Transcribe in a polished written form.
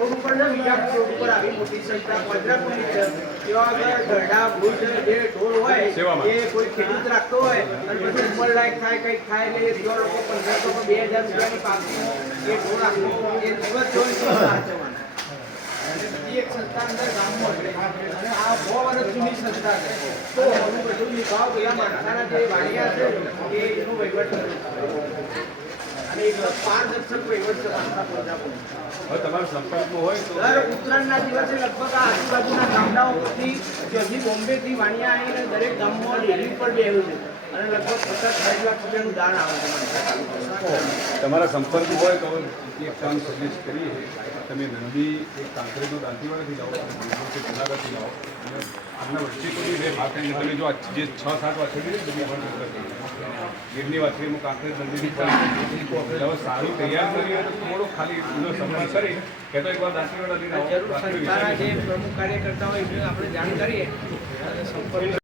road ઉપર ને બીજા રોડ ઉપર આવી મોટી સંસ્થા પંજરાપુરની છે એવા આગળ ગરડા ભૂજ જે ઢોર હોય એ કોઈ ખેડૂત રાખતો હોય અને પછી ઉંમર લાયક થાય કંઈક થાય એટલે એ જો લોકો 1500 2000 રૂપિયાની પાકી એ ઢોર રાખો એ દિવસ જોઈ સાચવવાના અને બીજી એક સંસ્થા અંદર ગામમાં અને આ 100 વર્ષ જૂની સંસ્થા છે તો આનું બધું નિભાવ પેલા માણસાના જે વાણિયા છે એ એનું વહીવટ કરે અને એક પારદર્શક વહીવટ છે તમારા સંપર્કમાં હોય તો દર ઉત્તરાયણના દિવસે લગભગ આ આજુબાજુના ગામડાઓથી જ્યાંથી બોમ્બેથી વાણિયા આવીને દરેક ગામમાં ડેરી પર બેહ્યું છે અને લગભગ 50-60 લાખ રૂપિયાનું દાન આવે છે તમારા સંપર્ક હોય તો એક કામ સજેસ્ટ કરીએ તમે નંદી એક કાંકરેજો દાંતીવાડાથી જાઓ જુનાગઢથી જાઓ અને આમના વચ્ચે કોઈ બે ભાગ થઈને તમે જો આ જે 6-7 વાછરડી બધી ગીરની વાછરીમાં કાંકરેજ નંદીની હવે સારું તૈયાર કરી હોય તો થોડો ખાલી એનો સંપર્ક કરી કે તો એકવાર દાંતીવાડા લઈને જરૂર સંસ્થાના જે પ્રમુખ કાર્યકર્તા હોય એમને આપણે જાણ કરીએ અને સંપર્ક